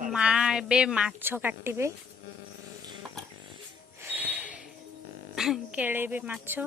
माँ एबे माछ काटिबे केळेबे माछ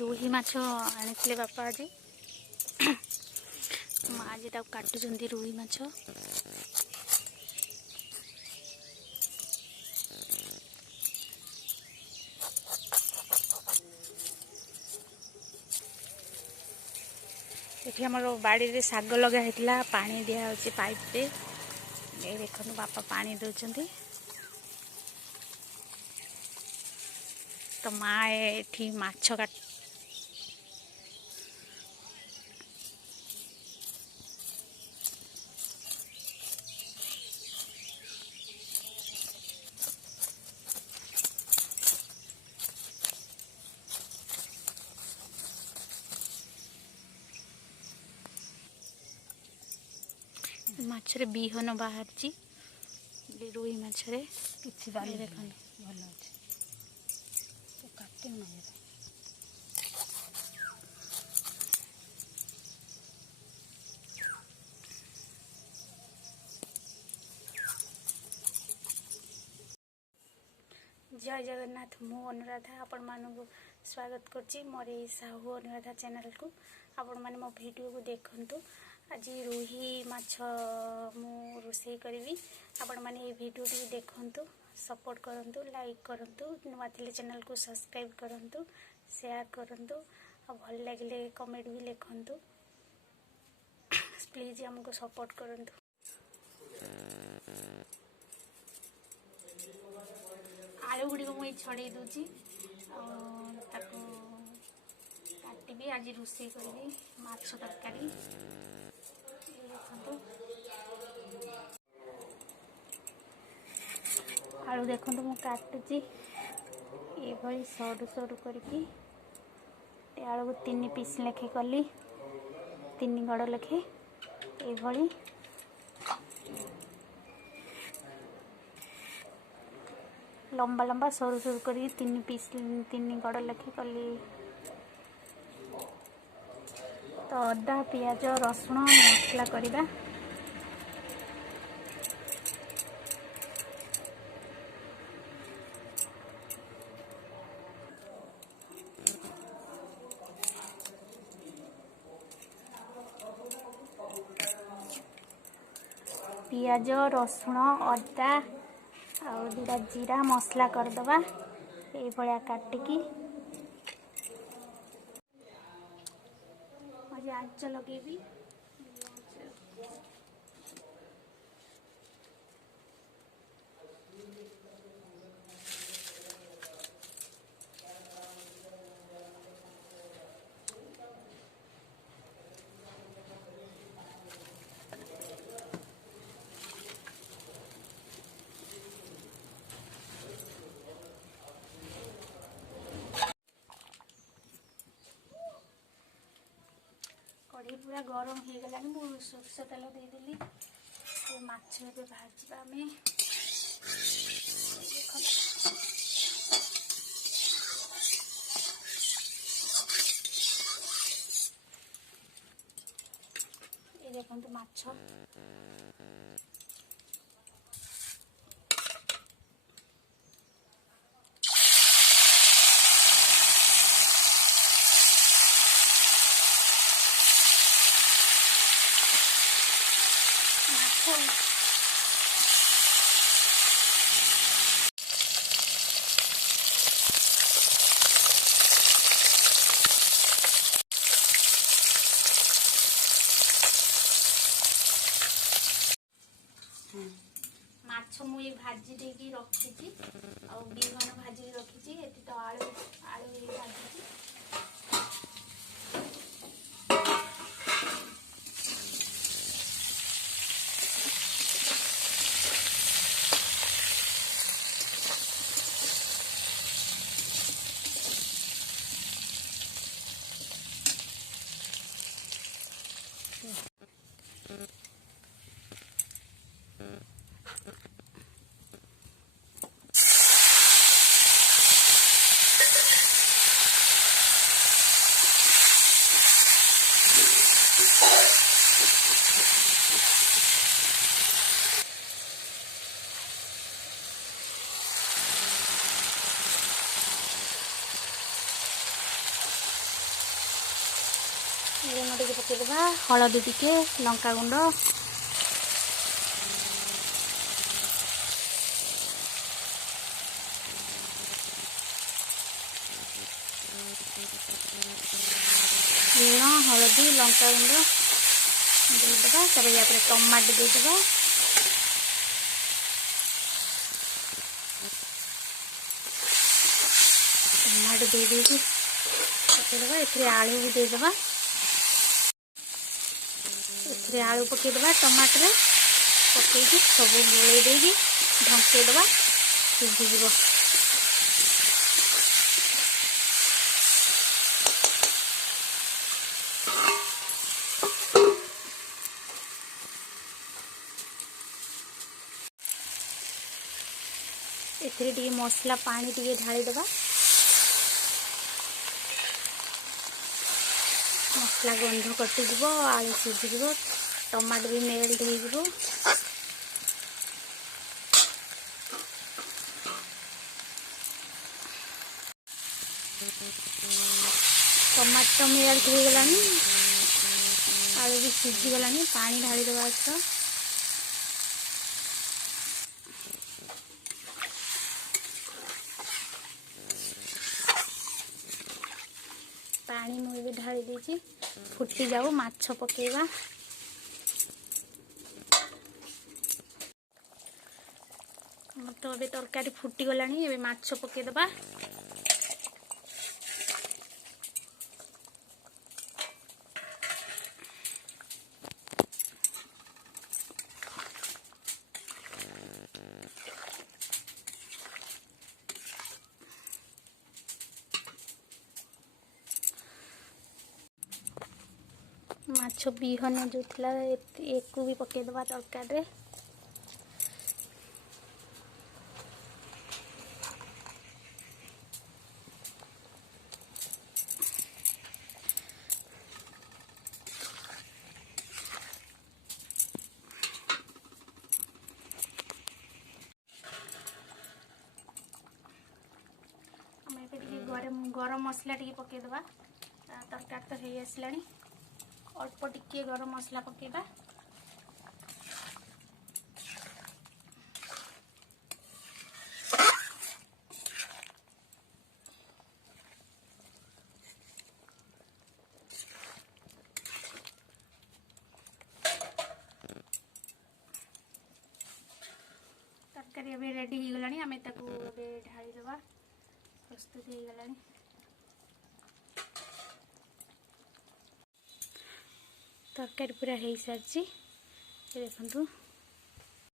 रोही माछ आनी बापा आज माँ आज काटुंट रोही माछ ये आम बाड़ी रे साग लगा होता पानी दिया पाइप रे ये देखो बापा पानी दौरान तो माँ ये माछ काट माछरे बिहन बाहर रोही माछरे किसी बाली देखो भल अच्छे तो काटे ना जय जगन्नाथ मु अनुराधा आपण मानू स्वागत करछि मोर ए साहू अनुराधा चैनल को आपण माने मो वीडियो को देखंतु आज रोही माछ मु रोषे करी आपण माने ये वीडियो टी देखंतु सपोर्ट करंतु लाइक करंतु नुआ थिले चैनल को सब्सक्राइब करंतु शेयर करंतु आ भल लागले कमेंट भी लिखंतु प्लीज हमको सपोर्ट करंतु। आलू गुड़ी को मुझे छड़े दूची काटि आज रोषे करी माछ तरकारी आलू देखो मु काटुची ये सरू सरू करके आलू को 3 पीस लेखे कली 3 गड़ लेखे ये लंबा लंबा सरू सरू करके 3 पीस 3 गड़ लेखे कली। तो अदा पियाज रसुण मसला करवा पियाज रसुण अदा आ जीरा मसला करदबा ये भलिया काटिकी आज आंच लगेबी कढ़ी पूरा गरम हो गला सोरष तेल देदेली माछ ए भाजवा आम ये देखो माछ माछ मुई भाजी देकी रखी आ बिहन भाजी रखी एटी तो आलू आलू भाजी लुण टे पकईदे हलदी टे लंका गुंड लुण हलदी लंका गुंड देदेबा तब या टमाटो देदेबा टमाटो दे पकईदे ए आलू भी देदेबा ए आलू पकईदे टमाटर पकईकि सब गोल देगी ढंकईदे सीझीज ए मसला पानी टे ढालीदे मसला गंध कटिज आलू सीझीज टमाटो भी मेल्ट हो टमाटो मेल्ट हो गला आलू भी सीझी गला पानी ढालीदे पानी मुझे भी ढाली देची फुटी जाऊ माछ पकेवा तो अबे तरकारी फुटी गलानी एबे माछ पकेदबा माछ बिहन जो थिला एक को भी पकेदबा तरकारी रे गरम मसला टी पकेदबा तरकारी तो हो आसला अल्प टिके गरम मसला पकेबा तरकारी अबे रेडी हो गलानी आमे ताकू अबे ढाली देबा प्रस्तुत हो गलानी तरकारी पूरा हो सारी देखु